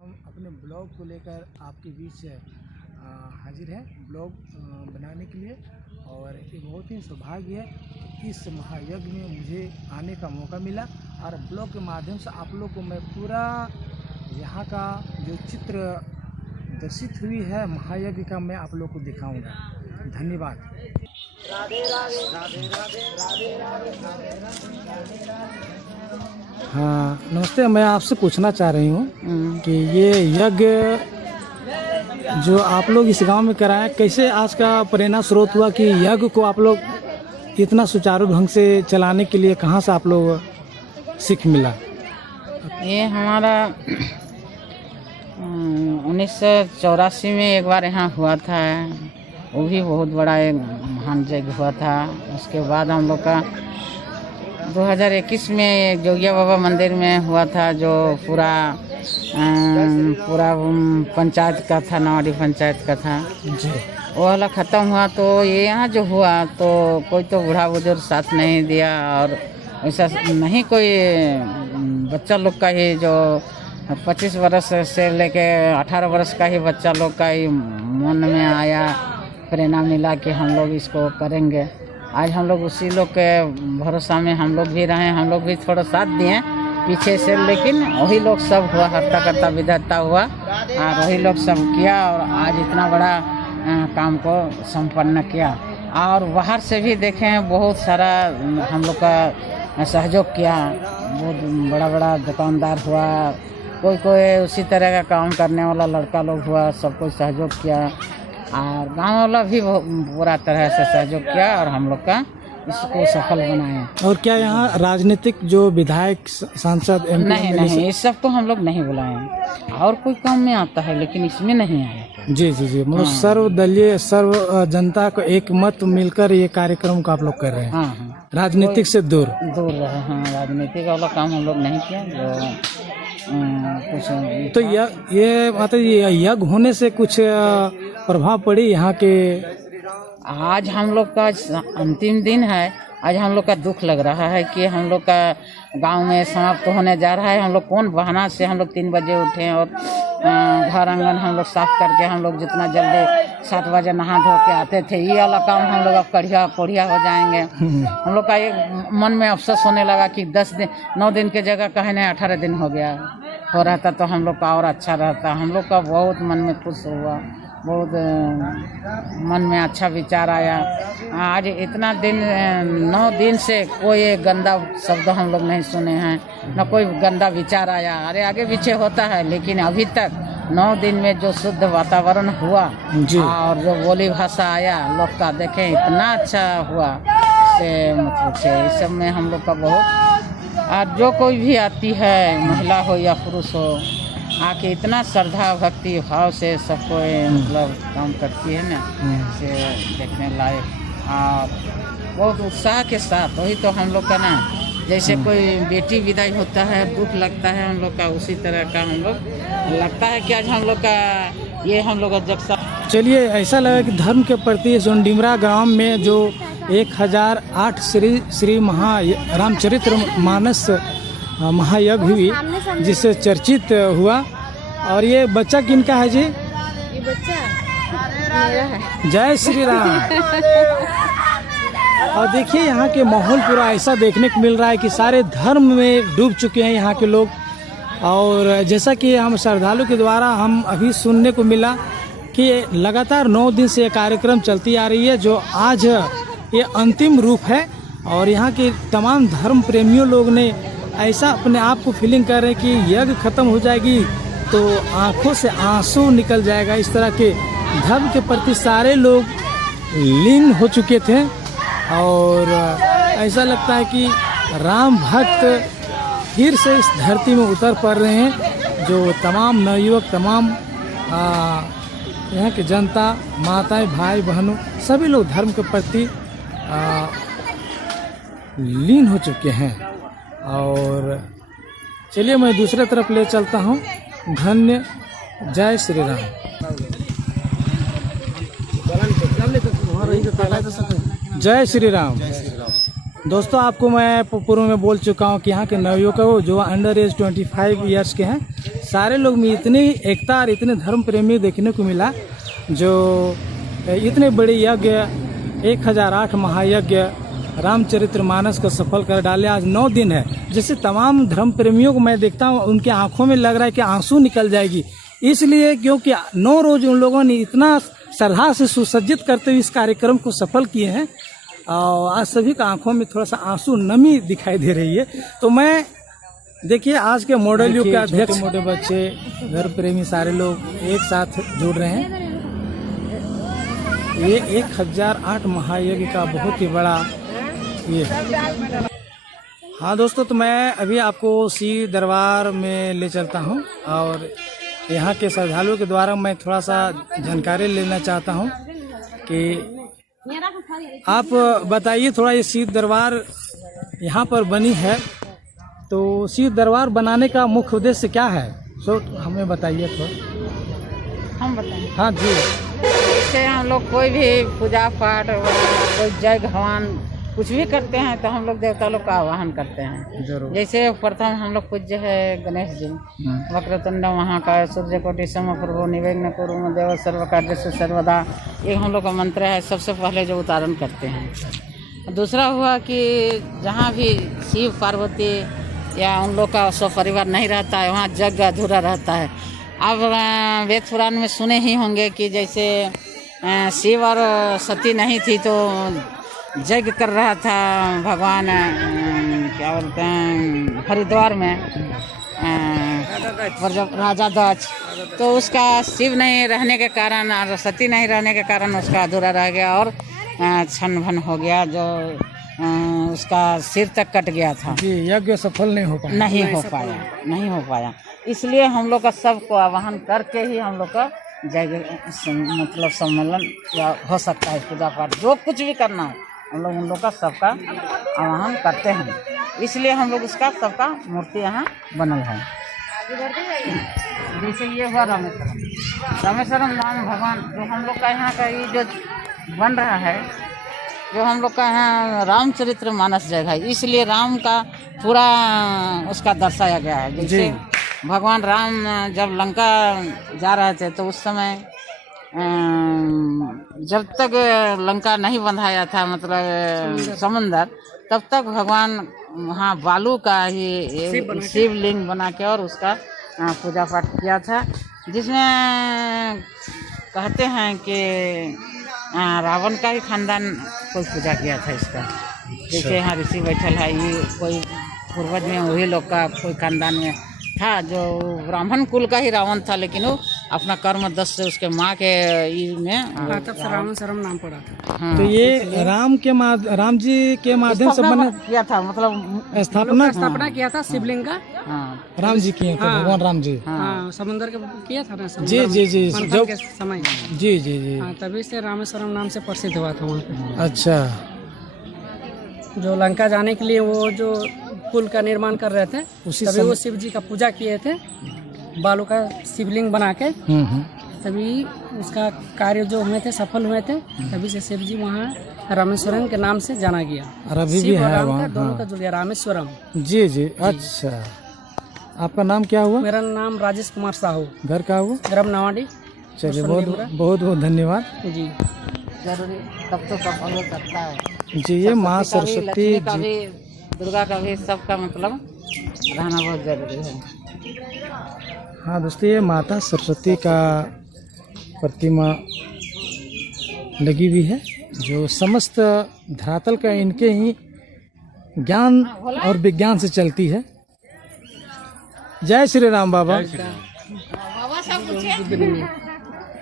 हम अपने ब्लॉग को लेकर आपके बीच हाजिर हैं ब्लॉग बनाने के लिए। और ये बहुत ही सौभाग्य है कि इस महायज्ञ में मुझे आने का मौका मिला और ब्लॉग के माध्यम से आप लोग को मैं पूरा यहाँ का जो चित्र दर्शित हुई है महायज्ञ का मैं आप लोग को दिखाऊंगा। धन्यवाद। राधे राधे राधे राधे राधे राधे राधे। हाँ नमस्ते, मैं आपसे पूछना चाह रही हूँ कि ये यज्ञ जो आप लोग इस गांव में कराए, कैसे आज का प्रेरणा स्रोत हुआ कि यज्ञ को आप लोग इतना सुचारू ढंग से चलाने के लिए कहाँ से आप लोग सीख मिला? ये हमारा 1984 में एक बार यहाँ हुआ था, वो भी बहुत बड़ा एक महान यज्ञ हुआ था। उसके बाद हम लोग का 2021 में जोगिया बाबा मंदिर में हुआ था, जो पूरा पंचायत का था, नवाडी पंचायत का था जी। वो वाला ख़त्म हुआ तो ये यहाँ जो हुआ तो कोई तो बूढ़ा बुजुर्ग साथ नहीं दिया और ऐसा नहीं कोई बच्चा लोग का ही जो 25 वर्ष से लेके 18 वर्ष का ही बच्चा लोग का ही मन में आया, प्रेरणा मिला कि हम लोग इसको करेंगे। आज हम लोग उसी लोग के भरोसा में हम लोग भी रहे, हम लोग भी थोड़ा साथ दिए पीछे से, लेकिन वही लोग सब हुआ, हर्ता करता विधाता हुआ और वही लोग सब किया और आज इतना बड़ा काम को संपन्न किया। और बाहर से भी देखें बहुत सारा हम लोग का सहयोग किया, बहुत बड़ा बड़ा दुकानदार हुआ, कोई कोई उसी तरह का काम करने वाला लड़का लोग हुआ, सब कोई सहयोग किया और गांव वाला भी पूरा तरह से सहयोग किया और हम लोग का इसको सफल बनाए। और क्या यहाँ राजनीतिक जो विधायक सांसद नहीं, इस सब को हम लोग नहीं बुलाए। और कोई काम में आता है लेकिन इसमें नहीं आया। जी जी जी, मतलब सर्वदलीय सर्व जनता को एक मत मिलकर ये कार्यक्रम का आप लोग कर रहे हैं। हाँ, राजनीतिक से दूर रहे। हाँ, राजनीतिक वाला काम हम लोग नहीं किया। जो कुछ तो ये मतलब ये यज्ञ होने से कुछ प्रभाव पड़ी यहाँ के? आज हम लोग का अंतिम दिन है। आज हम लोग का दुख लग रहा है कि हम लोग का गांव में समाप्त होने जा रहा है। हम लोग कौन बहाना से हम लोग 3 बजे उठे और घर आंगन हम लोग साफ करके हम लोग जितना जल्दी 7 बजे नहा धो के आते थे, ये वाला काम हम लोग अब कोढ़िया हो जाएंगे। हम लोग का एक मन में अफसोस होने लगा कि 9 दिन के जगह कहीं नहीं 18 दिन हो गया, हो रहता तो हम लोग का और अच्छा रहता। हम लोग का बहुत मन में खुश हुआ, बहुत मन में अच्छा विचार आया। आज इतना दिन 9 दिन से कोई गंदा शब्द हम लोग नहीं सुने हैं, न कोई गंदा विचार आया। अरे आगे पीछे होता है लेकिन अभी तक 9 दिन में जो शुद्ध वातावरण हुआ और जो बोली भाषा आया लोग का, देखें इतना अच्छा हुआ से मतलब से इस सब में हम लोग का बहुत। और जो कोई भी आती है, महिला हो या पुरुष हो, आके इतना श्रद्धा भक्ति भाव से सबको मतलब काम करती है ना, से देखने लायक और बहुत उत्साह के साथ। वही तो हम लोग का ना, जैसे कोई बेटी विदाई होता है, दुख लगता है हम लोग का, उसी तरह का हम लोग लगता है कि आज हम लोग का ये हम लोग जगसा। चलिए, ऐसा लगा कि धर्म के प्रति सोनडिमरा गांव में जो 1008 श्री महा रामचरित्र मानस महायज्ञ हुई, जिससे चर्चित हुआ। और ये बच्चा किनका है जी? ये बच्चा मेरा है। जय श्री राम। और देखिए यहाँ के माहौल पूरा ऐसा देखने को मिल रहा है कि सारे धर्म में डूब चुके हैं यहाँ के लोग। और जैसा कि हम श्रद्धालु के द्वारा हम अभी सुनने को मिला कि लगातार 9 दिन से ये कार्यक्रम चलती आ रही है, जो आज ये अंतिम रूप है। और यहाँ के तमाम धर्म प्रेमियों लोग ने ऐसा अपने आप को फीलिंग कर रहे हैं कि यज्ञ खत्म हो जाएगी तो आंखों से आंसू निकल जाएगा। इस तरह के धर्म के प्रति सारे लोग लीन हो चुके थे और ऐसा लगता है कि राम भक्त फिर से इस धरती में उतर पड़ रहे हैं। जो तमाम नवयुवक, तमाम यहाँ की जनता, माताएं, भाई बहनों, सभी लोग धर्म के प्रति लीन हो चुके हैं। और चलिए मैं दूसरे तरफ ले चलता हूँ। धन्य जय श्री राम। जय श्री राम। दोस्तों, आपको मैं पूर्व में बोल चुका हूँ कि यहाँ के नवयुवकों जो अंडर एज 25 ईयर्स के हैं, सारे लोग में इतनी एकता और इतने धर्म प्रेमी देखने को मिला, जो इतने बड़े यज्ञ 1008 महायज्ञ रामचरितमानस को सफल कर डाले। आज 9 दिन है, जैसे तमाम धर्म प्रेमियों को मैं देखता हूँ उनके आंखों में लग रहा है कि आंसू निकल जाएगी, इसलिए क्योंकि 9 रोज उन लोगों ने इतना श्रद्धा से सुसज्जित करते हुए इस कार्यक्रम को सफल किए हैं और आज सभी का आंखों में थोड़ा सा आंसू नमी दिखाई दे रही है। तो मैं देखिए आज के मॉडल युग के अध्यक्ष, छोटे मोटे बच्चे, धर्म प्रेमी सारे लोग एक साथ जुड़ रहे हैं। ये 1008 महायज्ञ का बहुत ही बड़ा ये। हाँ दोस्तों, तो मैं अभी आपको शिव दरबार में ले चलता हूँ और यहाँ के श्रद्धालुओं के द्वारा मैं थोड़ा सा जानकारी लेना चाहता हूँ कि आप बताइए थोड़ा, ये शिव दरबार यहाँ पर बनी है, तो शिव दरबार बनाने का मुख्य उद्देश्य क्या है, सो हमें बताइए थोड़ा। हम बताएं? हाँ जी। जैसे हम लोग कोई भी पूजा पाठ, कोई जय भगवान कुछ भी करते हैं तो हम लोग देवता लोग का आवाहन करते हैं। जरूर। जैसे प्रथम हम लोग पूज्य है गणेश जी, वक्रतुंड महाकाय सूर्यकोटि समप्रभो निर्विघ्नं कुरु मम देव सर्वकार्येषु सर्वदा, ये हम लोग का मंत्र है, सबसे पहले जो उच्चारण करते हैं। दूसरा हुआ कि जहाँ भी शिव पार्वती या उन लोग का स्वपरिवार नहीं रहता है, वहाँ यज्ञ अधूरा रहता है। अब वेद पुराण में सुने ही होंगे कि जैसे शिव और सती नहीं थी तो यज्ञ कर रहा था भगवान, क्या बोलते हैं, हरिद्वार में राजा दक्ष, तो उसका शिव नहीं रहने के कारण और सती नहीं रहने के कारण उसका अधूरा रह गया और छन भन हो गया, जो उसका सिर तक कट गया था जी। यज्ञ सफल नहीं हो पाया। इसलिए हम लोग का सबको आवाहन करके ही हम लोग का यज्ञ मतलब सम्मेलन या हो सकता है, पूजा पाठ जो कुछ भी करना है हम लोग उन लोग का सबका आवाहन करते हैं। इसलिए हम लोग उसका सबका मूर्ति यहाँ बनल है। जैसे ये हुआ रामेश्वरम राम भगवान, जो हम लोग का यहाँ का ये जो बन रहा है, जो हम लोग का यहाँ रामचरितमानस जगह है, इसलिए राम का पूरा उसका दर्शाया गया है। जैसे भगवान राम जब लंका जा रहे थे तो उस समय जब तक लंका नहीं बंधाया था, मतलब समंदर, तब तक भगवान वहाँ बालू का ही शिवलिंग बना के और उसका पूजा पाठ किया था, जिसमें कहते हैं कि रावण का ही खानदान कोई पूजा किया था इसका। जैसे यहाँ ऋषि बैठल है, ये कोई पूर्वज में वही लोग का कोई खानदान में था, जो ब्राह्मण कुल का ही रावण था, लेकिन वो अपना कर्म दस से उसके माँ के में तब से रामेश्वरम नाम पड़ा था। हाँ, तो ये राम जी के माध्यम से बना किया था, मतलब स्थापना किया था शिवलिंग का। हाँ, राम जी किए थे, भगवान राम जी। हाँ, समुद्र के किया था ना, जी जी जी, मंथन के समय। जी जी जी। हाँ, तभी से रामेश्वरम नाम से प्रसिद्ध हुआ था वहाँ पे। अच्छा। जो लंका जाने के लिए वो जो पुल का निर्माण कर रहे थे, तभी वो शिव जी का पूजा किए थे, बालू का शिवलिंग बना के, तभी उसका कार्य जो हुए थे सफल हुए थे, तभी से शिव जी वहाँ रामेश्वरम के नाम से जाना गया। और अभी भी है वहाँ, दोनों का जुड़ गया रामेश्वरम। जी जी। अच्छा, आपका नाम क्या हुआ? मेरा नाम राजेश कुमार साहू। घर का हुआ? ग्राम नवाडी। चलिए, बहुत बहुत धन्यवाद जी। जरूरी तब तो सफल हो सकता है जी। ये माँ सरस्वती का भी, दुर्गा का भी, सबका मतलब रहना बहुत जरूरी है। हाँ दोस्तों, ये माता सरस्वती का प्रतिमा लगी हुई है, जो समस्त धरातल का इनके ही ज्ञान और विज्ञान से चलती है। जय श्री राम बाबा।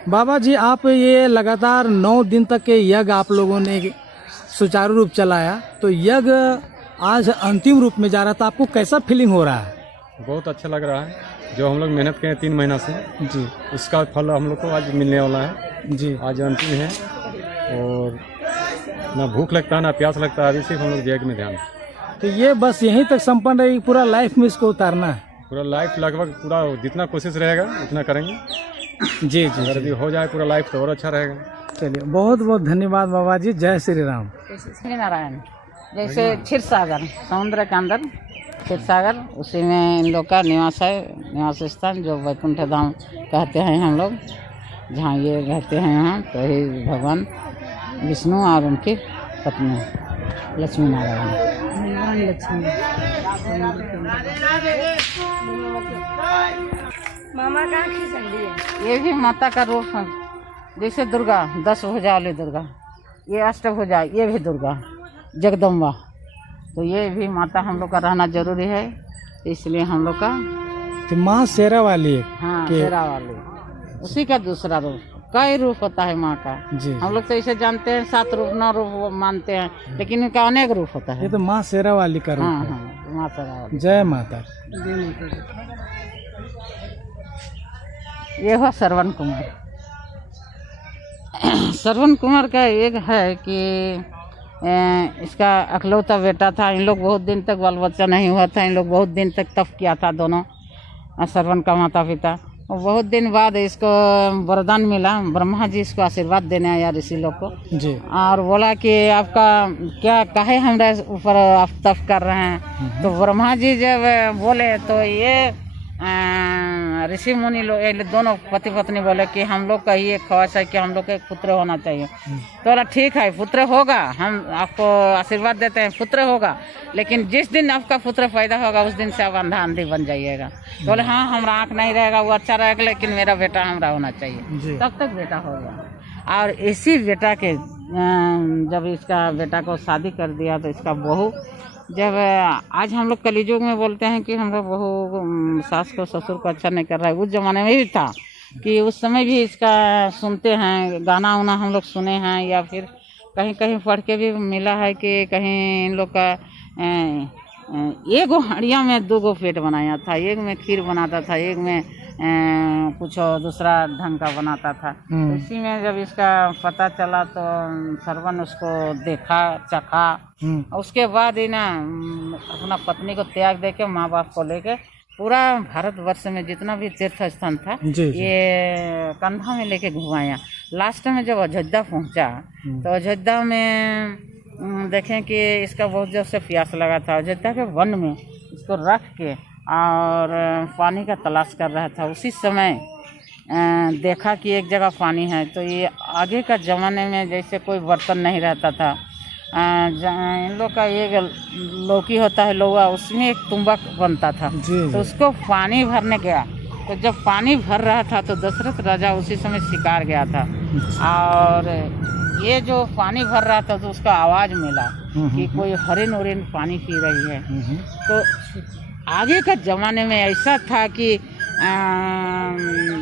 बाबा जी, आप ये लगातार 9 दिन तक के यज्ञ आप लोगों ने सुचारू रूप चलाया, तो यज्ञ आज अंतिम रूप में जा रहा था, आपको कैसा फीलिंग हो रहा है? बहुत अच्छा लग रहा है। जो हम लोग मेहनत किए 3 महीना से जी, उसका फल हम लोग को आज मिलने वाला है जी। आज अंतिम है, और ना भूख लगता है ना प्यास लगता है, अभी सिर्फ हम लोग यज्ञ में ध्यान। तो ये बस यहीं तक संपन्न रहेगी, पूरा लाइफ में इसको उतारना है? पूरा लाइफ लगभग पूरा जितना कोशिश रहेगा उतना करेंगे। जी जी। अगर यदि हो जाए पूरा लाइफ तो और अच्छा रहेगा। चलिए, बहुत बहुत धन्यवाद बाबा जी। जय श्री राम। श्री नारायण। जैसे क्षीर सागर समुद्र के अंदर क्षीर सागर, उसी में इन लोग का निवास है, निवास स्थान जो वैकुंठ धाम कहते हैं हम लोग, जहाँ ये रहते हैं यहाँ। तो ही भगवान विष्णु और उनकी पत्नी लक्ष्मी नारायण। मामा का खिचड़ी ये भी माता का रूप है, जैसे दुर्गा 10 भुजा वाली दुर्गा, ये अष्टभुजा, ये भी दुर्गा जगदम्बा। तो ये भी माता हम लोग का रहना जरूरी है, इसलिए हम लोग का तो माँ शेरा वाली है। हाँ शेरा वाली, उसी का दूसरा रूप। कई रूप होता है माँ का जी। हम लोग तो इसे जानते हैं 7 रूप 9 रूप मानते हैं, लेकिन इनका अनेक रूप होता है। ये तो माँ शेरा वाली का रूप हाँ है। हाँ माँ शेरा वाली। जय माता। ये हुआ श्रवण कुमार। श्रवण कुमार का एक है कि इसका अकलौता बेटा था। इन लोग बहुत दिन तक बाल बच्चा नहीं हुआ था, इन लोग बहुत दिन तक तप किया था दोनों, श्रवण का माता पिता। और बहुत दिन बाद इसको वरदान मिला, ब्रह्मा जी इसको आशीर्वाद देने आया ऋषि लोग को जी। और बोला कि आपका क्या काहे हमारे ऊपर आप तप कर रहे हैं। तो ब्रह्मा जी जब बोले तो ये ऋषि मुनि लोग दोनों पति पत्नी बोले कि हम लोग का ही एक ख्वाहिश है कि हम लोग का एक पुत्र होना चाहिए। तो बोला ठीक है पुत्र होगा, हम आपको आशीर्वाद देते हैं, पुत्र होगा, लेकिन जिस दिन आपका पुत्र पैदा होगा उस दिन से आप अंधा अंधी बन जाइएगा। तो बोले हाँ हमारा आँख नहीं रहेगा वो अच्छा रहेगा, लेकिन मेरा बेटा हमारा होना चाहिए। तब तक बेटा हो गया। और इसी बेटा के जब इसका बेटा को शादी कर दिया तो इसका बहू, जब आज हम लोग कलियुग में बोलते हैं कि हम लोग बहू सास को ससुर को अच्छा नहीं कर रहा है, उस ज़माने में भी था कि उस समय भी इसका सुनते हैं, गाना वाना हम लोग सुने हैं, या फिर कहीं कहीं पढ़ के भी मिला है कि कहीं इन लोग का एक हड़िया में 2 पेट बनाया था, एक में खीर बनाता था, एक में कुछ दूसरा ढंग का बनाता था। तो इसी में जब इसका पता चला तो श्रवण उसको देखा चखा, उसके बाद ही ना अपना पत्नी को त्याग दे के माँ बाप को लेके पूरा भारतवर्ष में जितना भी तीर्थ स्थान था ये कंधा में लेके घुमाया। लास्ट में जब अयोध्या पहुँचा तो अयोध्या में देखें कि इसका बहुत जोर से प्यास लगा था। अयोध्या के वन में इसको रख के और पानी का तलाश कर रहा था। उसी समय देखा कि एक जगह पानी है। तो ये आगे का ज़माने में जैसे कोई बर्तन नहीं रहता था, इन लोग का एक लौकी होता है लोहा, उसमें एक तुम्बा बनता था। तो उसको पानी भरने गया, तो जब पानी भर रहा था तो दशरथ राजा उसी समय शिकार गया था। और ये जो पानी भर रहा था तो उसका आवाज़ मिला कि कोई हरिन उरिन पानी पी रही है। तो आगे का ज़माने में ऐसा था कि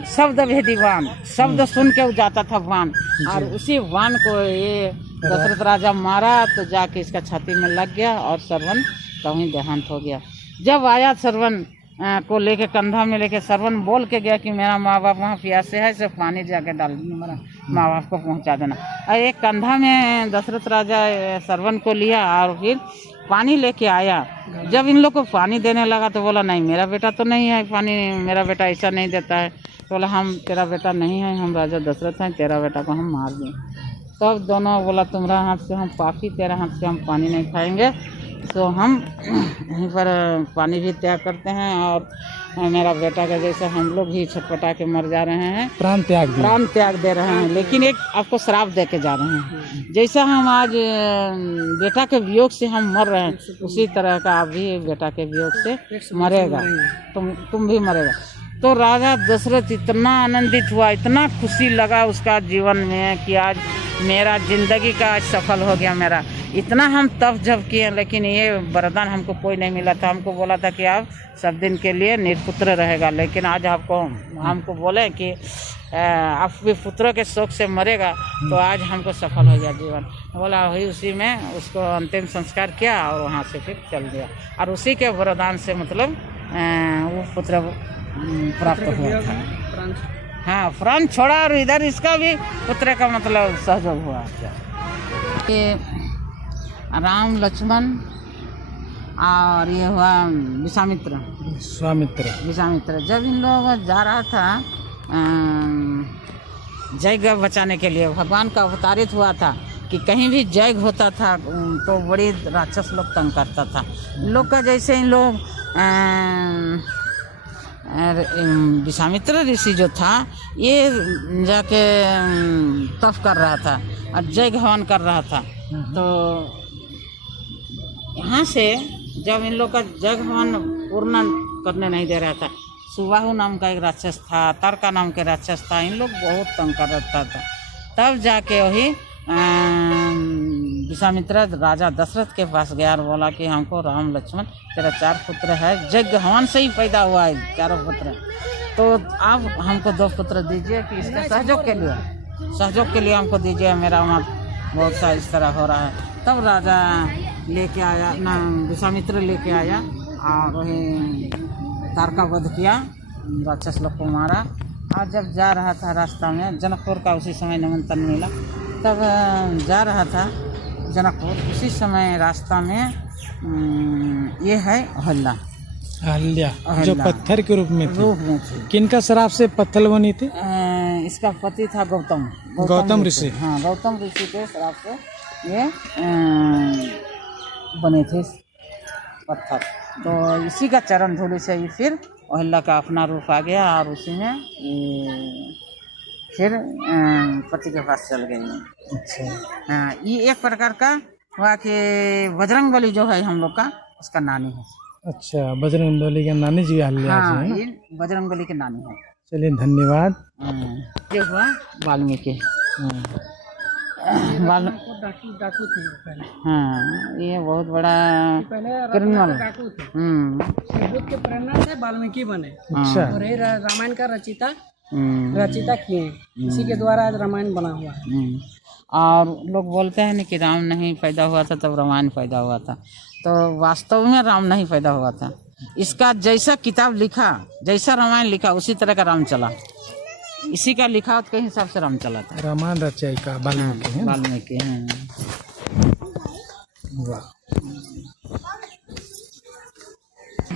शब्द भेदी वान, शब्द सुन के जाता था वान, और उसी वान को ये दशरथ राजा मारा तो जाके इसका छाती में लग गया और श्रवण का वहीं देहांत हो गया। जब आया श्रवण को लेके कंधा में लेके, श्रवण बोल के गया कि मेरा माँ बाप वहाँ प्यासे है, सिर्फ पानी जाके डाल मेरा माँ बाप को पहुँचा देना। और एक कंधा में दशरथ राजा श्रवण को लिया और फिर पानी लेके आया। जब इन लोग को पानी देने लगा तो बोला नहीं मेरा बेटा तो नहीं है, पानी मेरा बेटा ऐसा नहीं देता है। तो बोला हम तेरा बेटा नहीं है, हम राजा दशरथ हैं, तेरा बेटा को हम मार दें। तब दोनों बोला तुम्हारा हाथ से हम पापी, तेरा हाथ से हम पानी नहीं खाएंगे, तो हम यहीं पर पानी भी त्याग करते हैं और मेरा बेटा का जैसे हम लोग भी छटपटा के मर जा रहे हैं, प्राण त्याग दे रहे हैं, लेकिन एक आपको श्राप दे के जा रहे हैं। जैसा हम आज बेटा के वियोग से हम मर रहे हैं, उसी तरह का आप भी बेटा के वियोग से मरेगा, तुम भी मरेगा। तो राजा दशरथ इतना आनंदित हुआ, इतना खुशी लगा उसका जीवन में कि आज मेरा जिंदगी का आज सफल हो गया। मेरा इतना हम तप जप किए, लेकिन ये वरदान हमको कोई नहीं मिला था। हमको बोला था कि आप सब दिन के लिए निरपुत्र रहेगा, लेकिन आज हमको बोले कि आप भी पुत्रों के शोक से मरेगा, तो आज हमको सफल हो गया जीवन। बोला वही, उसी में उसको अंतिम संस्कार किया और वहाँ से फिर चल दिया। और उसी के वरदान से मतलब वो पुत्र प्राप्त हुआ था। हाँ, प्राण छोड़ा और इधर इसका भी पुत्र का मतलब सहयोग हुआ। ये राम लक्ष्मण और ये हुआ विश्वामित्र। जब इन लोग जा रहा था जय गौ बचाने के लिए, भगवान का अवतारित हुआ था, कि कहीं भी यज्ञ होता था तो बड़ी राक्षस लोग तंग करता था। इन लोग का जैसे इन लोग विश्वामित्र ऋषि जो था ये जाके तप कर रहा था और यज्ञ हवन कर रहा था। तो यहाँ से जब इन लोग का यज्ञ हवन पूर्ण करने नहीं दे रहा था, सुबाहु नाम का एक राक्षस था, तारका नाम के राक्षस था, इन लोग बहुत तंग कर रहा था। तब जाके वही विश्वामित्र राजा दशरथ के पास गया और बोला कि हमको राम लक्ष्मण तेरा 4 पुत्र है, यज्ञ हवन से ही पैदा हुआ है 4 पुत्र, तो आप हमको 2 पुत्र दीजिए कि इसके सहयोग के लिए हमको दीजिए, मेरा मत बहुत सा इस तरह हो रहा है। तब राजा लेके आया ना, विश्वामित्र लेके आया और वही तारका वध किया, राक्षस लोग को मारा। और जब जा रहा था रास्ता में, जनकपुर का उसी समय निमंत्रण मिला, तब जा रहा था जनकपुर, उसी समय रास्ता में ये है अहल्या जो पत्थर के रूप में थी। किनका श्राप से पत्थर बनी थी? इसका पति था गौतम ऋषि। हाँ, गौतम ऋषि के श्राप से ये बने थे पत्थर। तो इसी का चरण धूलि से ही फिर अहल्या का अपना रूप आ गया और उसी में फिर पति के पास चल गई। अच्छा। हाँ, ये एक प्रकार का हुआ कि बजरंगबली जो है हम लोग का, उसका नानी है। अच्छा, बजरंगबली का नानी जी अहल्या हाँ, है ना? ये बजरंगबली के नानी है। चलिए, धन्यवाद। ये हुआ वाल्मीकि। डाकू थे पहले। हाँ, ये बहुत बड़ा पहले क्रिमिनल। डाकू थे। बुद्ध के प्रेरणा से वाल्मीकि बने। अच्छा। और ये रामायण का रचिता किए हैं। इसी के द्वारा आज रामायण बना हुआ है। और लोग बोलते हैं ना कि राम नहीं पैदा हुआ था तब रामायण पैदा हुआ था, तो वास्तव में राम नहीं पैदा हुआ था। इसका जैसा किताब लिखा, जैसा रामायण लिखा, उसी तरह का राम चला। इसी का लिखावट के हिसाब से राम चला था। रामायण रचयिता वाल्मीकि हैं। वाल्मीकि हैं।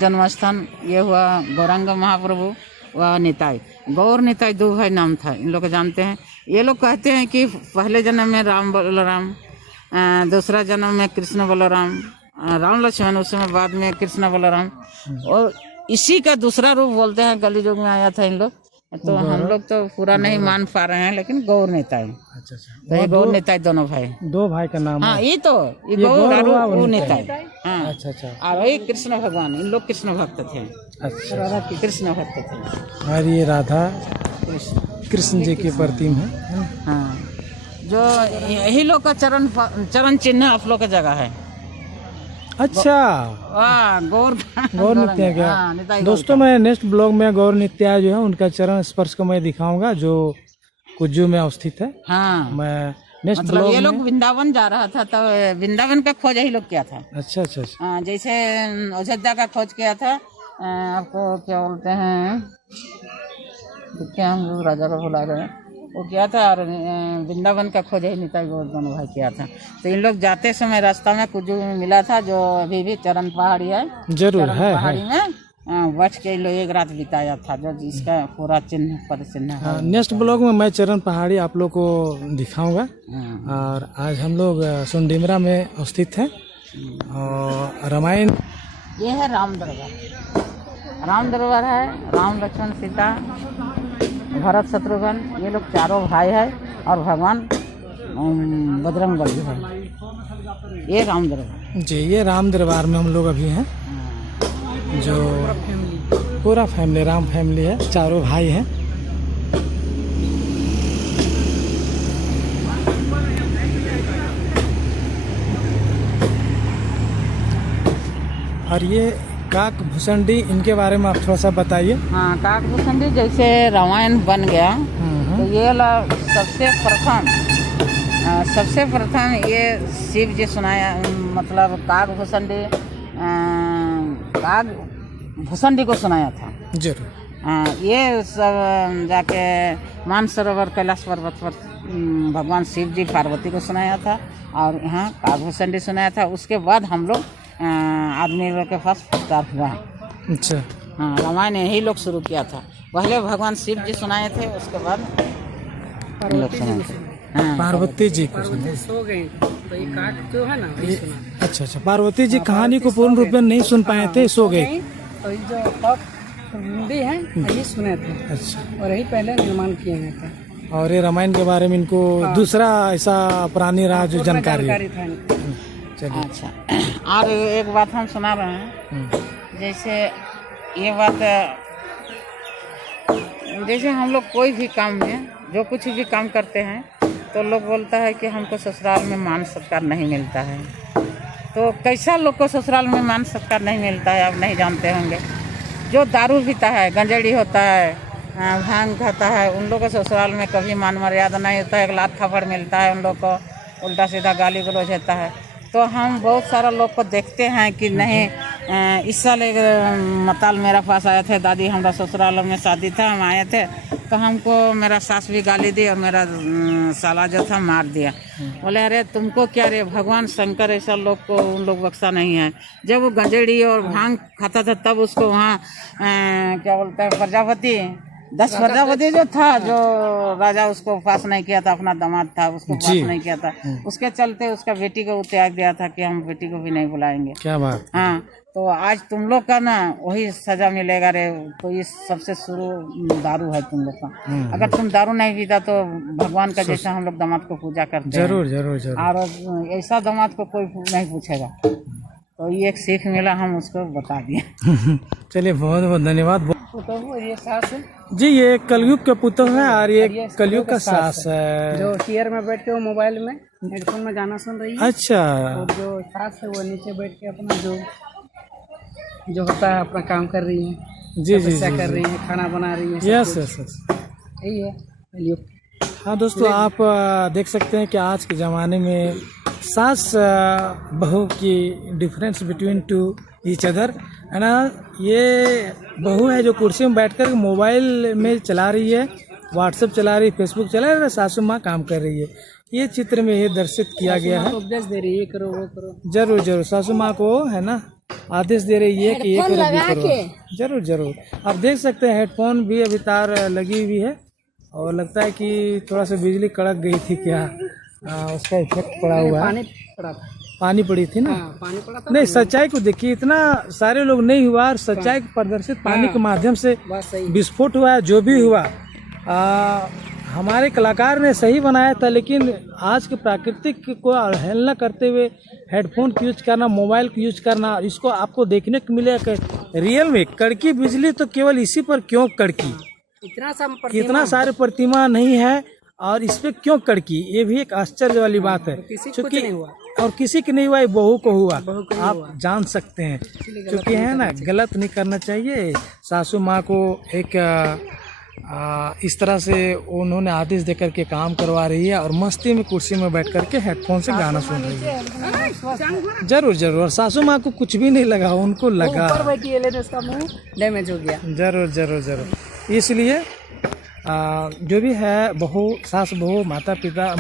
जन्मस्थान ये हुआ गौरांग महाप्रभु व निताई। गौर निताई 2 भाई नाम था, इन लोग जानते हैं। ये लोग कहते हैं कि पहले जन्म में राम बलराम, दूसरा जन्म में कृष्ण बलराम, राम लक्ष्मण, उसमें बाद में कृष्ण बलराम, और इसी का दूसरा रूप बोलते हैं कलि युग में आया था इन लोग। तो हम लोग तो पूरा नहीं मान पा रहे हैं, लेकिन गौर निताई। अच्छा। तो ये गौर निताई दोनों भाई। 2 भाई का नाम? हाँ, ये गौर और वो निताई। हाँ। अच्छा। और वही कृष्ण भगवान, इन लोग कृष्ण भक्त थे। अच्छा। कृष्ण भक्त थे। और ये राधा कृष्ण जी की प्रतिम है। हाँ, जो यही लोग का चरण चिन्ह आप लोग का जगह है। अच्छा। गौर नित्य क्या? हाँ, दोस्तों, मैं नेक्स्ट ब्लॉग में गौर नित्य जो है उनका चरण स्पर्श को मैं दिखाऊंगा, जो कुज्जू में अवस्थित है। हाँ, मैं नेक्स्ट मतलब ब्लॉग ये लोग में। वृंदावन जा रहा था, तो वृंदावन का खोज यही लोग किया था। अच्छा। हाँ, जैसे अयोध्या का खोज किया था, आपको क्या बोलते हैं, क्या हम लोग राजा को बुला रहे हैं, वो किया था। और वृंदावन का खोज ही निताई गौर दोनों भाई किया था। तो इन लोग जाते समय रास्ता में कुछ मिला था, जो अभी भी चरण पहाड़ी है। जरूर चरण है। पहाड़ी में बैठ के लोग एक रात बिताया था, जो जिसका पूरा चिन्ह पर चिन्ह है। नेक्स्ट ब्लॉग में मैं चरण पहाड़ी आप लोग को दिखाऊंगा। और आज हम लोग सुंडीमरा में अवस्थित हैं और रामायण। ये है राम दरबार। राम दरबार है, राम लक्ष्मण सीता भरत शत्रुघ्न, ये लोग 4 भाई है, और भगवान बजरंगबली है। ये राम दरबार जी, ये राम दरबार में हम लोग अभी हैं, जो पूरा फैमिली राम फैमिली है, 4 भाई हैं। और ये काक भूसंडी, इनके बारे में आप थोड़ा सा बताइए। हाँ, काक भूसंडी जैसे रामायण बन गया, तो ये सबसे प्रथम ये शिव जी सुनाया, मतलब काक भूसंडी को सुनाया था। जरूर। ये सब जाके मानसरोवर कैलाश पर्वत पर भगवान शिव जी पार्वती को सुनाया था, और यहाँ काक भूसंडी सुनाया था। उसके बाद हम लोग आदमी लोग के पास प्रचार हुआ। अच्छा। हाँ, रामायण यही लोग शुरू किया था। पहले भगवान शिव जी सुनाए थे, उसके बाद हम लोग सुनाए थे। हाँ, पार्वती जी को सुना। पार्वती सो गई तो ये काट जो है ना वही सुना। अच्छा अच्छा, पार्वती जी कहानी को पूर्ण रूप में नहीं सुन पाए थे, सो गए। तो ये जो पप हिंदी है ये सुने थे अच्छा, और यही पहले निर्माण किए हुए थे। और ये रामायण के बारे में इनको दूसरा ऐसा पुरानी रहा जो जानकारी है। था इनको। चलिए। अच्छा। और एक बात हम सुना रहे हैं, जैसे ये बात, जैसे हम लोग कोई भी काम में जो कुछ भी काम करते हैं तो लोग बोलता है कि हमको ससुराल में मान सत्कार नहीं मिलता है। तो कैसा लोग को ससुराल में मान सत्कार नहीं मिलता है, आप नहीं जानते होंगे। जो दारू पीता है, गंजेड़ी होता है, भांग खाता है, उन लोगों को ससुराल में कभी मान मर्यादा नहीं होता है, एक लात थप्पड़ मिलता है, उन लोग को उल्टा सीधा गाली गलौज होता है। तो हम बहुत सारा लोग को देखते हैं कि नहीं, इस साल एक मताल मेरा पास आए थे, दादी हमारा ससुराल में शादी था, हम आए थे तो हमको मेरा सास भी गाली दी और मेरा साला जो था मार दिया। बोले अरे तुमको क्या रे, भगवान शंकर ऐसा लोग को उन लोग बख्शा नहीं है। जब वो गंजेड़ी और भांग खाता था तब उसको वहाँ क्या बोलते हैं, प्रजापति 10 प्रजापति जो था, जो राजा उसको पास नहीं किया था, अपना दामाद था उसको पास नहीं किया था, उसके चलते उसका बेटी को त्याग दिया था कि हम बेटी को भी नहीं बुलाएंगे। क्या बात। हाँ, तो आज तुम लोग का ना वही सजा मिलेगा रे। तो ये सबसे शुरू दारू है तुम लोग का। अगर तुम दारू नहीं पीता तो भगवान का जैसा हम लोग दामाद को पूजा करते हैं। जरूर जरूर जरूर। और ऐसा दामाद को कोई नहीं पूछेगा। तो ये एक सीख मिला, हम उसको बता दिए। चलिए, बहुत बहुत धन्यवाद। तो ये सास है जी, ये कलयुग के पुत्र है और ये कलयुग का सास है। जो चेयर में बैठ के वो मोबाइल में हेडफोन में गाना सुन रही है। अच्छा। और जो सास है वो नीचे बैठ के अपना जो होता है अपना काम कर रही है। जी जी तपस्या जी कर रही है, खाना बना रही है। Yes yes yes. यही है कलयुग। हाँ दोस्तों, आप देख सकते हैं कि आज के ज़माने में सास बहू की difference between two each other है ना। ये बहू है जो कुर्सी में बैठकर मोबाइल में चला रही है, व्हाट्सएप चला रही है, फेसबुक चला रही है, सासू माँ काम कर रही है। ये चित्र में ये दर्शित किया गया है। उपदेश दे रही है, ये करो वो करो। जरूर जरूर, सासू माँ को है ना आदेश दे रही है कि ये करो भी करो। जरूर जरूर, आप देख सकते हैं हेडफोन भी अभी तार लगी हुई है और लगता है कि थोड़ा सा बिजली कड़क गई थी क्या, उसका इफेक्ट पड़ा हुआ है। पानी पड़ा था। पानी पड़ी थी ना। पानी पड़ा था। नहीं, सच्चाई को देखिए, इतना सारे लोग नहीं हुआ और सच्चाई को प्रदर्शित पानी के माध्यम से विस्फोट हुआ है। जो भी हुआ हमारे कलाकार ने सही बनाया था, लेकिन आज के प्राकृतिक को अवहेलना करते हुए हेडफोन का यूज करना, मोबाइल का यूज करना, इसको आपको देखने को मिलेगा कि रियल में कड़की बिजली तो केवल इसी पर क्यों कड़की, इतना सारे प्रतिमा नहीं है और इस पे क्यों कड़की, ये भी एक आश्चर्य वाली बात है। क्योंकि और किसी की नहीं हुआ, बहू को हुआ, आप जान सकते हैं। क्योंकि है ना, गलत नहीं करना चाहिए। सासू माँ को एक इस तरह से उन्होंने आदेश देकर के काम करवा रही है और मस्ती में कुर्सी में बैठ करके हेडफोन से गाना सुन रही है। जरूर जरूर, और सासू माँ को कुछ भी नहीं लगा, उनको लगा डैमेज हो गया। जरूर जरूर जरूर। इसलिए जो भी है, बहू, सास बहू, माता पिता,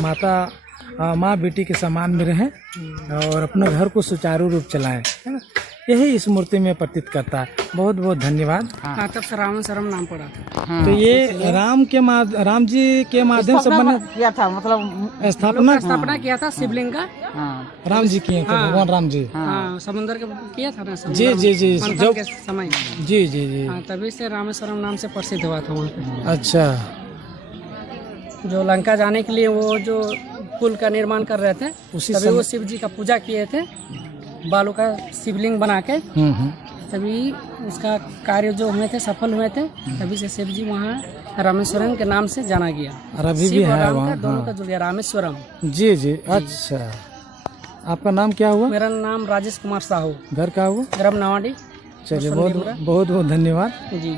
माँ बेटी के समान में रहें और अपने घर को सुचारू रूप चलाएं, है ना। यही इस मूर्ति में प्रतीत करता है। बहुत बहुत धन्यवाद। हाँ, तब से रामेश्वरम नाम पड़ा था। हाँ, तो ये राम जी के माध्यम से बना किया था, मतलब स्थापना किया था शिवलिंग का। हाँ, राम जी किए थे, भगवान राम जी। हाँ, समुद्र के किया था ना। जी जी जी, मंथन के समय। जी जी जी। हाँ, तभी से रामेश्वरम नाम से प्रसिद्ध हुआ था वहाँ पे। अच्छा। जो लंका जाने के लिए वो जो पुल का निर्माण कर रहे थे, तभी वो शिव जी का पूजा किए थे, बालू का शिवलिंग बना के। तभी उसका कार्य जो हुए थे सफल हुए थे, तभी से शिव जी वहाँ रामेश्वरम के नाम से जाना गया। और अभी भी है वहाँ, दोनों का जुड़ गया रामेश्वरम। जी जी। अच्छा, आपका नाम क्या हुआ? मेरा नाम राजेश कुमार साहू। घर का हुआ? ग्राम नवाडी। चलिए, बहुत बहुत धन्यवाद जी।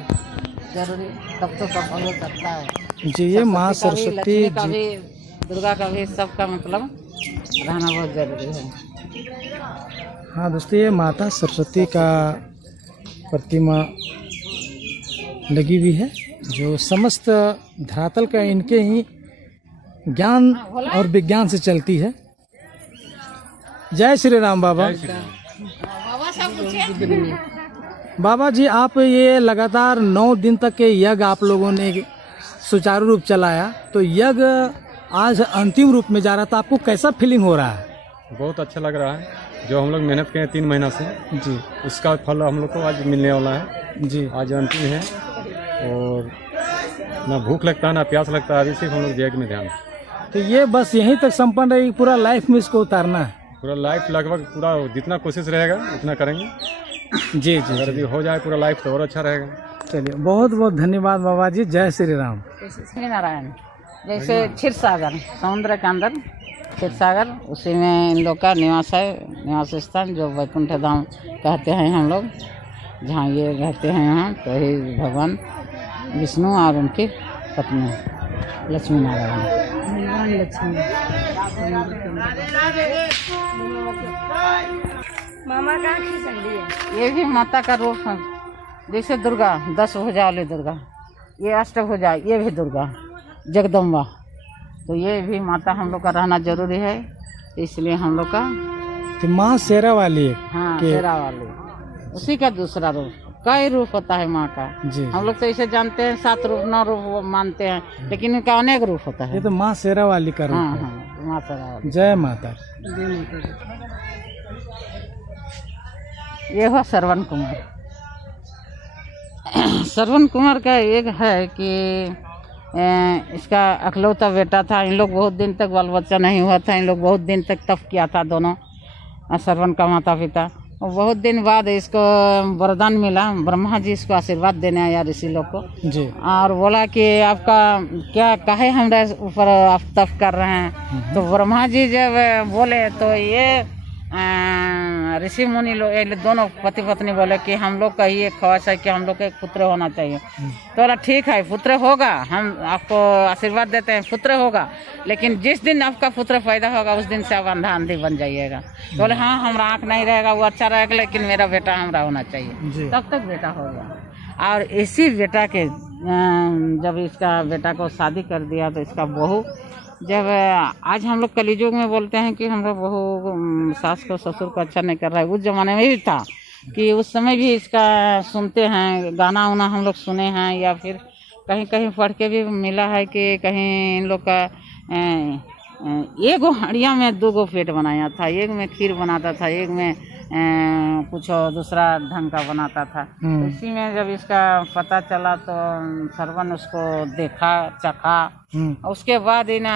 जरूरी, तब तो सफल हो सकता है जी। ये माँ सरस्वती का भी, दुर्गा का भी, सबका मतलब रहना बहुत जरूरी है। हाँ दोस्तों, ये माता सरस्वती का प्रतिमा लगी हुई है, जो समस्त धरातल का इनके ही ज्ञान और विज्ञान से चलती है। जय श्री राम बाबा। बाबा जी, आप ये लगातार 9 दिन तक के यज्ञ आप लोगों ने सुचारू रूप चलाया, तो यज्ञ आज अंतिम रूप में जा रहा था, आपको कैसा फीलिंग हो रहा है? बहुत अच्छा लग रहा है। जो हम लोग मेहनत किए 3 महीना से जी उसका फल हम लोग को आज मिलने वाला है। जी। आज अंतिम है और ना भूख लगता है ना प्यास लगता है, अभी सिर्फ हम लोग जैग में ध्यान। तो ये बस यहीं तक संपन्न रहेगी, पूरा लाइफ में इसको उतारना है? पूरा लाइफ लगभग पूरा जितना कोशिश रहेगा उतना करेंगे। जी जी अगर जी। अभी हो जाए पूरा लाइफ तो और अच्छा रहेगा। चलिए, बहुत बहुत धन्यवाद बाबा जी। जय श्री राम। श्री नारायण, जैसे क्षीर सागर समुद्र के अंदर क्षीर सागर, उसी में इन लोग का निवास है, निवास स्थान जो वैकुंठ धाम कहते हैं हम लोग, जहाँ ये रहते हैं यहाँ। तो ही भगवान विष्णु और उनकी पत्नी लक्ष्मी नारायण। मामा का खींच ये भी माता का रूप है, जैसे दुर्गा 10 भुजा वाली दुर्गा, ये अष्टभुजा, ये भी दुर्गा जगदम्बा। तो ये भी माता हम लोग का रहना जरूरी है, इसलिए हम लोग का। तो माँ शेरा वाली है? हाँ, शेरा वाली, उसी का दूसरा रूप। कई रूप होता है माँ का। जी। हम लोग तो इसे जानते हैं 7 रूप 9 रूप मानते हैं, लेकिन इनका अनेक रूप होता है। ये तो माँ शेरा वाली का रूप हाँ है। हाँ, माँ शेरा वाली। जय माता। ये हुआ श्रवण कुमार। श्रवण कुमार का एक है कि इसका अकलौता बेटा था। इन लोग बहुत दिन तक बाल बच्चा नहीं हुआ था, इन लोग बहुत दिन तक तप किया था दोनों, श्रवण का माता पिता। और बहुत दिन बाद इसको वरदान मिला, ब्रह्मा जी इसको आशीर्वाद देने आया ऋषि लोग को जी। और बोला कि आपका क्या काहे हमारे ऊपर आप तप कर रहे हैं। तो ब्रह्मा जी जब बोले तो ये ऋषि मुनि लोग, ये दोनों पति पत्नी बोले कि हम लोग का ये ख्वाहिश है कि हम लोग का एक पुत्र होना चाहिए। तो बोला ठीक है, पुत्र होगा, हम आपको आशीर्वाद देते हैं, पुत्र होगा, लेकिन जिस दिन आपका पुत्र पैदा होगा उस दिन से आप अंधा अंधी बन जाइएगा। तो बोले हाँ, हमारा आँख नहीं रहेगा वो अच्छा रहेगा, लेकिन मेरा बेटा हमारा होना चाहिए। तब तक बेटा हो गया। और इसी बेटा के जब इसका बेटा को शादी कर दिया तो इसका बहू, जब आज हम लोग कलियुग में बोलते हैं कि हम लोग बहू सास को ससुर को अच्छा नहीं कर रहा है, उस जमाने में भी था कि उस समय भी इसका सुनते हैं, गाना उना हम लोग सुने हैं, या फिर कहीं कहीं पढ़ के भी मिला है कि कहीं इन लोग का एक हड़िया में 2 पेट बनाया था, एक में खीर बनाता था, एक में कुछ दूसरा ढंग का बनाता था। तो इसी में जब इसका पता चला तो श्रवण उसको देखा, चखा, उसके बाद ही ना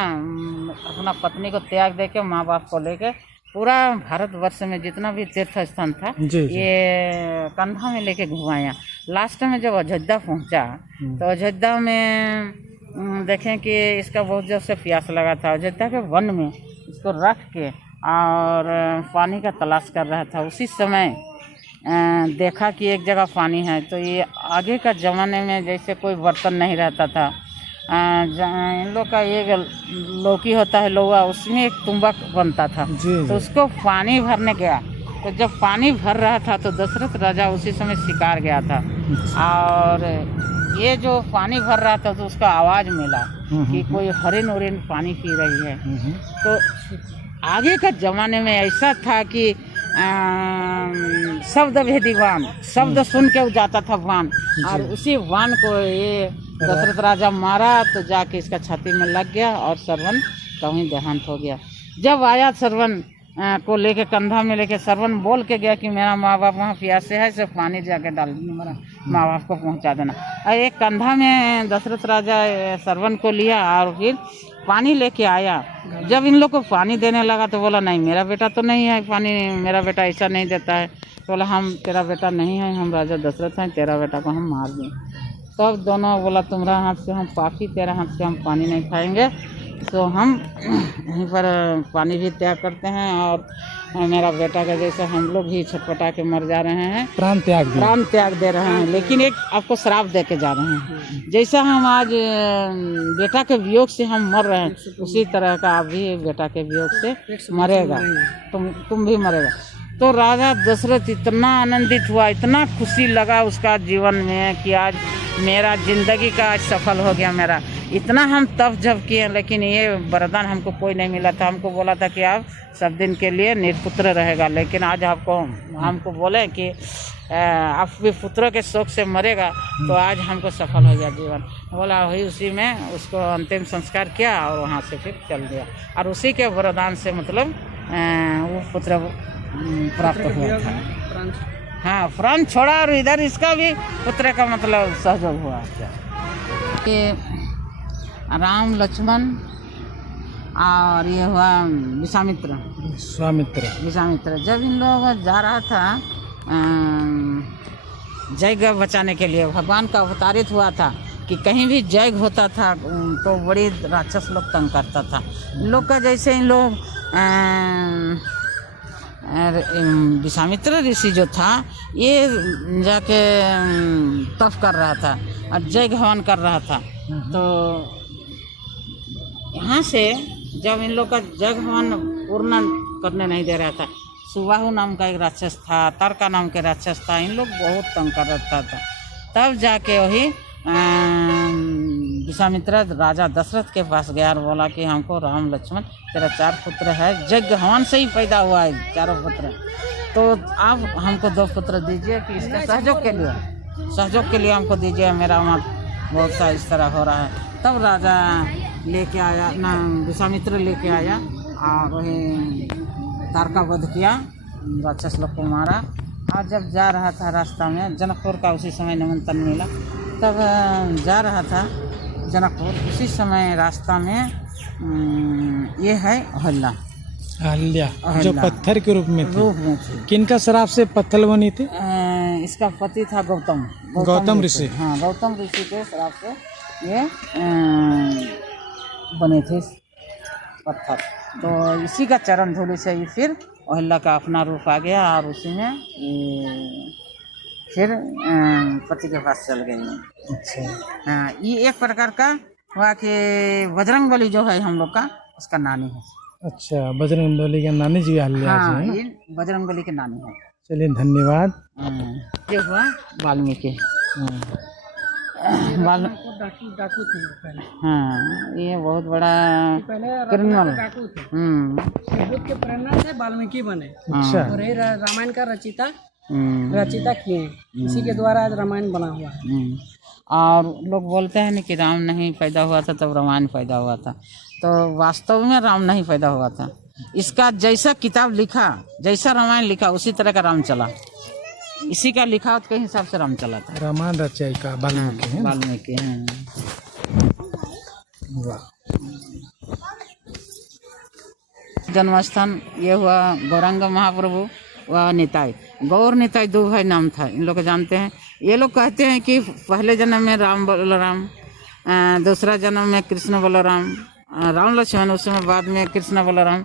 अपना पत्नी को त्याग दे के माँ बाप को लेके पूरा भारतवर्ष में जितना भी तीर्थ स्थान था ये कंधा में लेके घुमाया। लास्ट में जब अयोध्या पहुँचा तो अयोध्या में देखें कि इसका बहुत जोर से प्यास लगा था। अयोध्या के वन में इसको रख के और पानी का तलाश कर रहा था। उसी समय देखा कि एक जगह पानी है। तो ये आगे का ज़माने में जैसे कोई बर्तन नहीं रहता था, इन लोग का एक लौकी होता है लौआ, उसमें एक तुम्बा बनता था। तो उसको पानी भरने गया, तो जब पानी भर रहा था तो दशरथ राजा उसी समय शिकार गया था और ये जो पानी भर रहा था तो उसका आवाज़ मिला कि कोई हरिन उरिन पानी पी रही है। तो आगे का ज़माने में ऐसा था कि शब्द भेदी वान, शब्द सुन के जाता था वान, और उसी वान को ये दशरथ राजा मारा तो जाके इसका छाती में लग गया और श्रवण का वहीं देहांत हो गया। जब आया श्रवण को लेके कंधा में लेके, श्रवण बोल के गया कि मेरा माँ बाप वहाँ प्यासे है, सिर्फ पानी जाके डाल मेरा माँ बाप को पहुँचा देना। और एक कंधा में दशरथ राजा श्रवण को लिया और फिर पानी लेके आया। जब इन लोग को पानी देने लगा तो बोला नहीं मेरा बेटा तो नहीं है, पानी मेरा बेटा ऐसा नहीं देता है। तो बोला हम तेरा बेटा नहीं है, हम राजा दशरथ हैं, तेरा बेटा को हम मार दें। तब दोनों बोला तुम्हारा हाथ से हम पापी, तेरा हाथ से हम पानी नहीं खाएंगे, तो हम यहीं पर पानी भी त्याग करते हैं और मेरा बेटा का जैसे हम लोग भी छटपटा के मर जा रहे हैं, प्राण त्याग दे रहे हैं, लेकिन एक आपको श्राप दे के जा रहे हैं। जैसा हम आज बेटा के वियोग से हम मर रहे हैं, उसी तरह का आप भी बेटा के वियोग से मरेगा, तुम भी मरेगा। तो राजा दशरथ इतना आनंदित हुआ, इतना खुशी लगा उसका जीवन में कि आज मेरा जिंदगी का आज सफल हो गया मेरा। इतना हम तप जप किए, लेकिन ये वरदान हमको कोई नहीं मिला था। हमको बोला था कि आप सब दिन के लिए निरपुत्र रहेगा, लेकिन आज हमको बोले कि आप भी पुत्रों के शोक से मरेगा, तो आज हमको सफल हो गया जीवन। बोला वही, उसी में उसको अंतिम संस्कार किया और वहाँ से फिर चल गया। और उसी के वरदान से मतलब वो पुत्र प्राप्त हुआ था। हाँ, प्राण छोड़ा और इधर इसका भी पुत्र का मतलब सहयोग हुआ। ये राम लक्ष्मण और ये हुआ विश्वामित्र। जब इन लोग जा रहा था जय बचाने के लिए, भगवान का अवतारित हुआ था कि कहीं भी जय होता था तो बड़ी राक्षस लोग तंग करता था इन लोग का। जैसे इन लोग विश्वामित्र ऋषि जो था ये जाके तप कर रहा था और जय हवन कर रहा था। तो यहाँ से जब इन लोग का जय हवन पूर्ण करने नहीं दे रहा था, सुबाहु नाम का एक राक्षस था, तारका नाम के राक्षस था, इन लोग बहुत तंग कर रखता था। तब जाके वही विश्वामित्र राजा दशरथ के पास गया और बोला कि हमको राम लक्ष्मण तेरा 4 पुत्र है, यज्ञ हवन से ही पैदा हुआ है 4 पुत्र, तो आप हमको 2 पुत्र दीजिए कि इसके सहयोग के लिए हमको दीजिए, मेरा वहाँ बहुत सा इस तरह हो रहा है। तब राजा लेके आया ना, विश्वामित्र लेके आया और वही तारका वध किया, राक्षस लोग को मारा। और जब जा रहा था रास्ता में, जनकपुर का उसी समय निमंत्रण मिला, तब जा रहा था जनकपुर, उसी समय रास्ता में ये है अहल्या जो पत्थर के रूप में थी। किनका श्राप से पत्थर बनी थी? इसका पति था गौतम ऋषि। हाँ, गौतम ऋषि के श्राप से ये बने थे पत्थर। तो इसी का चरण धूलि से ही फिर अहल्या का अपना रूप आ गया और उसी में फिर पति के पास चल गई। अच्छा। हाँ, ये एक प्रकार का हुआ कि बजरंगबली जो है हम लोग का, उसका नानी है। अच्छा, बजरंगबली का नानी जी अहल्या जी है ना? ये बजरंगबली की नानी है। चलिए, धन्यवाद। ये हुआ वाल्मीकि। डाकू थे पहले। हाँ, ये बहुत बड़ा क्रिमिनल डाकू थे। बुद्ध के प्रेरणा से वाल्मीकि बने। अच्छा। और ये रामायण का रचिता किए, इसी के द्वारा आज रामायण बना हुआ है। और लोग बोलते हैं ना कि राम नहीं पैदा हुआ था तब रामायण पैदा हुआ था, तो वास्तव में राम नहीं पैदा हुआ था। इसका जैसा किताब लिखा, जैसा रामायण लिखा, उसी तरह का राम चला। इसी का लिखावट के हिसाब से राम चला था। रामायण रचयिता वाल्मीकि हैं। जन्मस्थान ये हुआ गौरांग महाप्रभु व निताई। गौर निताई 2 भाई नाम था, इन लोग जानते हैं। ये लोग कहते हैं कि पहले जन्म में राम बलराम, दूसरा जन्म में कृष्ण बलराम, राम लक्ष्मण, उसमें बाद में कृष्ण बलराम,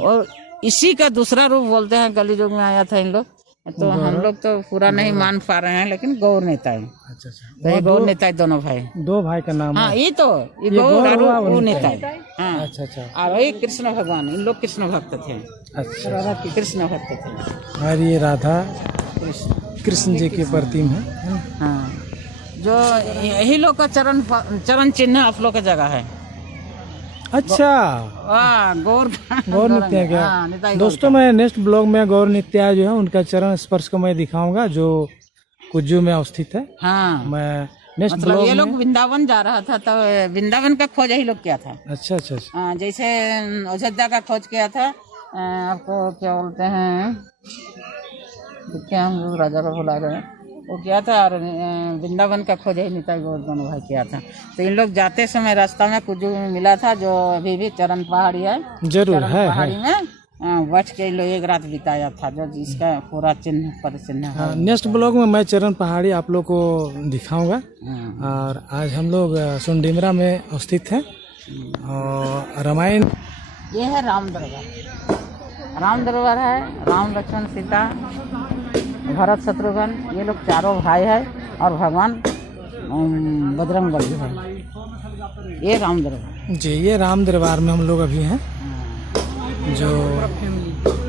और इसी का दूसरा रूप बोलते हैं कली युग में आया था इन लोग। तो हम लोग तो पूरा नहीं मान पा रहे हैं, लेकिन गौर निताई। अच्छा। तो ये गौर निताई दोनों भाई, 2 भाई का नाम। हाँ, ये गौर और वो निताई। हाँ, अच्छा। और वही कृष्ण भगवान, इन लोग कृष्ण भक्त थे। अच्छा, कृष्ण भक्त थे। और ये राधा कृष्ण जी की प्रतिम है। हाँ, जो यही लोग का चरण चिन्ह आप लोग का जगह है। अच्छा, गौर नित्य क्या? दोस्तों, मैं नेक्स्ट ब्लॉग में गौर नित्या जो है उनका चरण स्पर्श को मैं दिखाऊंगा, जो कुज्जू में अवस्थित है। हाँ, मैं नेक्स्ट मतलब ब्लॉग ये लोग वृंदावन जा रहा था, तो वृंदावन का खोज यही लोग किया था। अच्छा। जैसे अयोध्या का खोज किया था, आपको क्या बोलते हैं, क्या हम लोग राजा को बुला रहे हैं, वो किया था। और वृंदावन का खोज ही निताई गौर दोनों भाई किया था। तो इन लोग जाते समय रास्ता में कुछ मिला था, जो अभी भी चरण पहाड़ी है। जरूर है। पहाड़ी में बैठ के लोग एक रात बिताया था, जो जिसका पूरा चिन्ह पर चिन्ह है। नेक्स्ट ब्लॉग में मैं चरण पहाड़ी आप लोग को दिखाऊंगा। और आज हम लोग सुनडिमरा में अवस्थित हैं और रामायण। ये है राम दरबार है। राम लक्ष्मण सीता, भरत शत्रुघ्न, ये लोग 4 भाई है, और भगवान बजरंगबली है। ये राम दरबार जी, ये राम दरबार में हम लोग अभी हैं, जो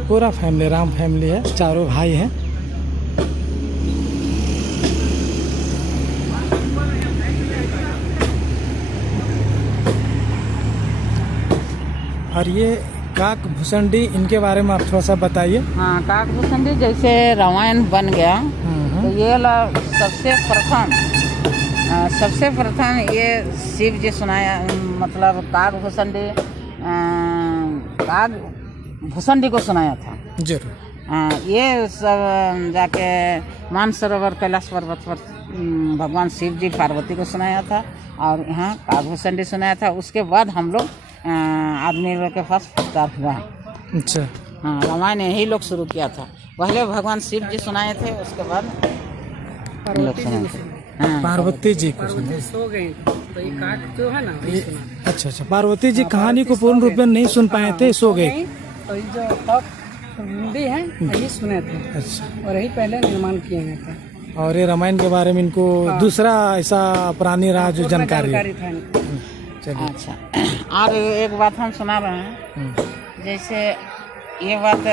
पूरा फैमिली राम फैमिली है, 4 भाई हैं। और ये काक भुसंडी, इनके बारे में आप थोड़ा सा बताइए। हाँ, काक भुसंडी जैसे रामायण बन गया तो ये सबसे प्रथम ये शिव जी सुनाया, मतलब काक भुसंडी को सुनाया था। जरूर। ये सब जाके मानसरोवर कैलाश पर्वत पर भगवान शिव जी पार्वती को सुनाया था, और यहाँ काक भुसंडी सुनाया था। उसके बाद हम लोग आदमी लोग के पास प्रचार हुआ। अच्छा। हाँ, रामायण यही लोग शुरू किया था। पहले भगवान शिव जी सुनाए थे, उसके बाद हम लोग सुनाए थे। हाँ, पार्वती जी को पार्वती सो गई तो ये काक जो है ना वही सुना। अच्छा, पार्वती जी कहानी को पूर्ण रूप में नहीं सुन पाए थे, सो गए। तो ये जो काक भुसंडी है यही सुने थे। अच्छा। और यही पहले निर्माण किए हुए थे। और ये रामायण के बारे में इनको दूसरा ऐसा पुरानी रहा जो जानकारी था इनको। चलिए। अच्छा, और एक बात हम सुना रहे हैं, जैसे ये बात,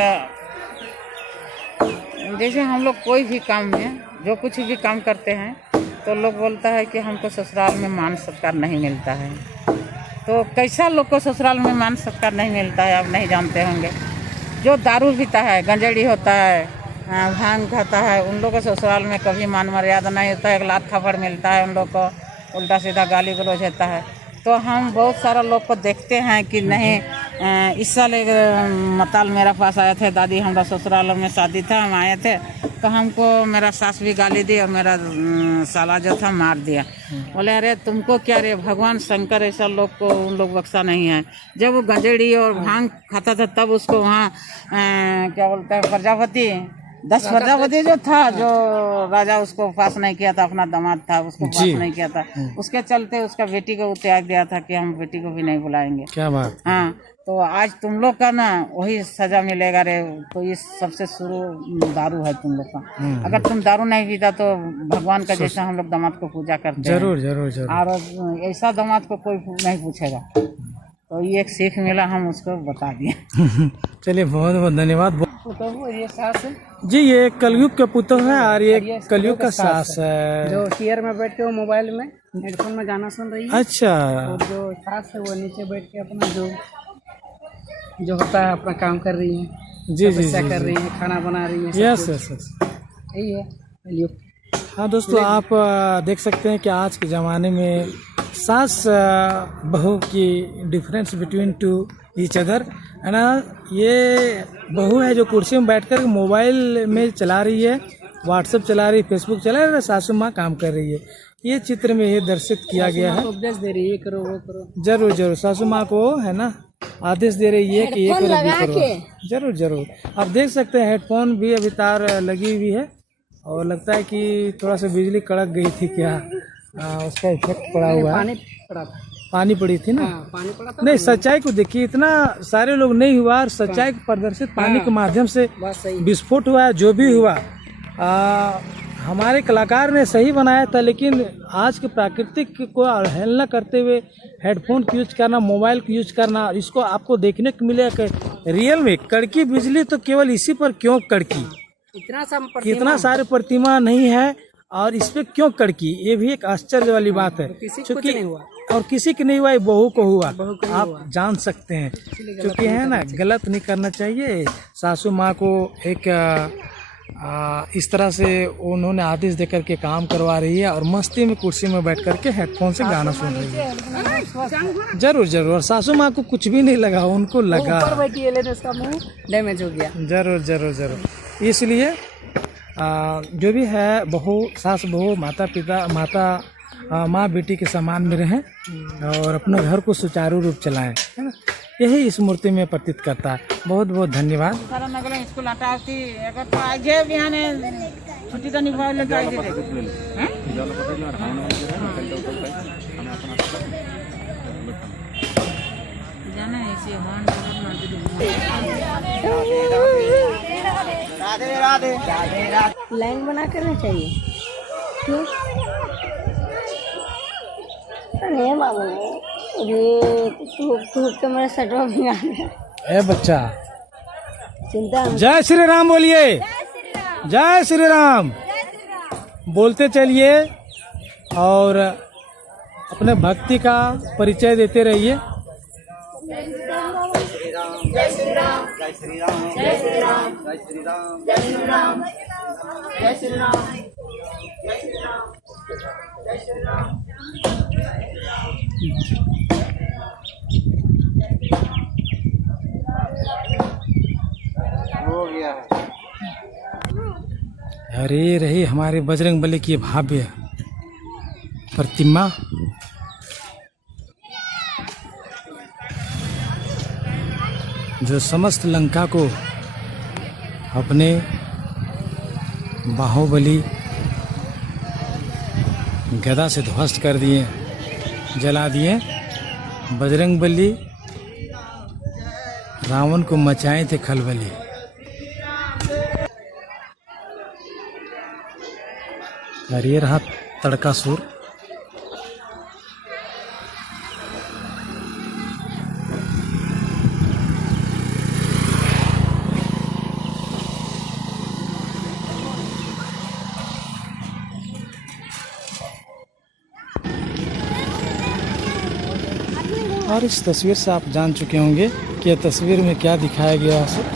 जैसे हम लोग कोई भी काम में जो कुछ भी काम करते हैं तो लोग बोलता है कि हमको ससुराल में मान सत्कार नहीं मिलता है। तो कैसा लोग को ससुराल में मान सत्कार नहीं मिलता है आप नहीं जानते होंगे। जो दारू पीता है, गंजेड़ी होता है, भांग खाता है, उन लोगों को ससुराल में कभी मान मर्यादा नहीं होता है। एक लात थप्पड़ मिलता है, उन लोग को उल्टा सीधा गाली गलौज होता है। तो हम बहुत सारा लोग को देखते हैं कि नहीं, इस साल एक मताल मेरा पास आए थे, दादी हमारा ससुराल में शादी था, हम आए थे तो हमको मेरा सास भी गाली दी और मेरा साला जो था मार दिया। बोले अरे तुमको क्या रे, भगवान शंकर ऐसा लोग को उन लोग बख्शा नहीं है। जब वो गंजेड़ी और भांग खाता था तब उसको वहाँ क्या बोलते हैं प्रजापति, 10 प्रजापति जो था, जो राजा उसको पास नहीं किया था, अपना दामाद था उसको पास नहीं किया था, उसके चलते उसका बेटी को त्याग दिया था कि हम बेटी को भी नहीं बुलाएंगे। क्या बात। हाँ, तो आज तुम लोग का ना वही सजा मिलेगा रे। तो ये सबसे शुरू दारू है तुम लोग का। अगर तुम दारू नहीं पीता तो भगवान का जैसा हम लोग दामाद को पूजा करते हैं। जरूर जरूर जरूर। और ऐसा दामाद को कोई नहीं पूछेगा। तो ये एक सीख मिला, हम उसको बता दिए। चलिए, बहुत बहुत धन्यवाद। ये सास है जी, ये कलयुग के पुत्र है और ये कलयुग का सास है, जो चेयर में बैठ के वो मोबाइल में हेडफोन में गाना सुन रही है। अच्छा। और जो सास है वो नीचे बैठ के अपना जो होता है अपना काम कर रही है। जी जी जी कर रही है, खाना बना रही है। यस यस यस, यही है कलयुग। हाँ दोस्तों, आप देख सकते हैं कि आज के ज़माने में सास बहू की difference between two each other है ना। ये बहू है जो कुर्सी में बैठकर मोबाइल में चला रही है, व्हाट्सएप चला रही है, फेसबुक चला रही है, सासू माँ काम कर रही है। ये चित्र में ये दर्शित किया गया है। उपदेश दे रही है, ये करो वो करो। जरूर जरूर, सासू माँ को है ना आदेश दे रही है कि ये करो वो करो। जरूर जरूर, आप देख सकते हैं हेडफोन भी अभी तार लगी हुई है और लगता है कि थोड़ा सा बिजली कड़क गई थी क्या, उसका इफेक्ट पड़ा हुआ है। पानी पड़ा था, पानी पड़ी थी ना। पानी पड़ा था। नहीं, सच्चाई को देखिए, इतना सारे लोग नहीं हुआ और सच्चाई को प्रदर्शित पानी के माध्यम से विस्फोट हुआ है। जो भी हुआ हमारे कलाकार ने सही बनाया था, लेकिन आज के प्राकृतिक को अवहेलना करते हुए हेडफोन का यूज करना, मोबाइल का यूज करना, इसको आपको देखने को मिलेगा कि रियल में कड़की बिजली तो केवल इसी पर क्यों कड़की, कितना सारे प्रतिमा नहीं है और इस पे क्यों कड़की, ये भी एक आश्चर्य वाली बात है। क्योंकि और किसी की नहीं हुआ, ये बहू को हुआ, आप जान सकते हैं। क्योंकि है ना, गलत नहीं करना चाहिए। सासू माँ को एक इस तरह से उन्होंने आदेश देकर के काम करवा रही है और मस्ती में कुर्सी में बैठ करके हेडफोन से गाना सुन रही है। जरूर जरूर, और सासू माँ को कुछ भी नहीं लगा, उनको लगा उसका मुंह डैमेज हो गया। जरूर जरूर जरूर। इसलिए जो भी है बहू, सास बहू, माता पिता, माँ बेटी के समान में रहें और अपने घर को सुचारू रूप चलाएं, है ना। यही इस मूर्ति में प्रतीत करता है। बहुत बहुत धन्यवाद। सारा नगला स्कूल हटाती अगर तो आगे बिहाने छुट्टी तो निभाव ले तो आगे हैं जाना ऐसे हॉर्न राधे राधे राधे लाइन बना करना चाहिए। क्यों? अरे मामू, ये तू तो मेरा सटवा भी ए बच्चा, चिंता जय श्री राम बोलिए। जय श्री राम बोलते चलिए और अपने भक्ति का परिचय देते रहिए। अरे रही हमारे बजरंगबली की भव्य प्रतिमा। जो समस्त लंका को अपने बाहुबली गदा से ध्वस्त कर दिए, जला दिए। बजरंगबली रावण को मचाए थे खलबली। और ये रहा तड़कासुर। और इस तस्वीर से आप जान चुके होंगे कि यह तस्वीर में क्या दिखाया गया है।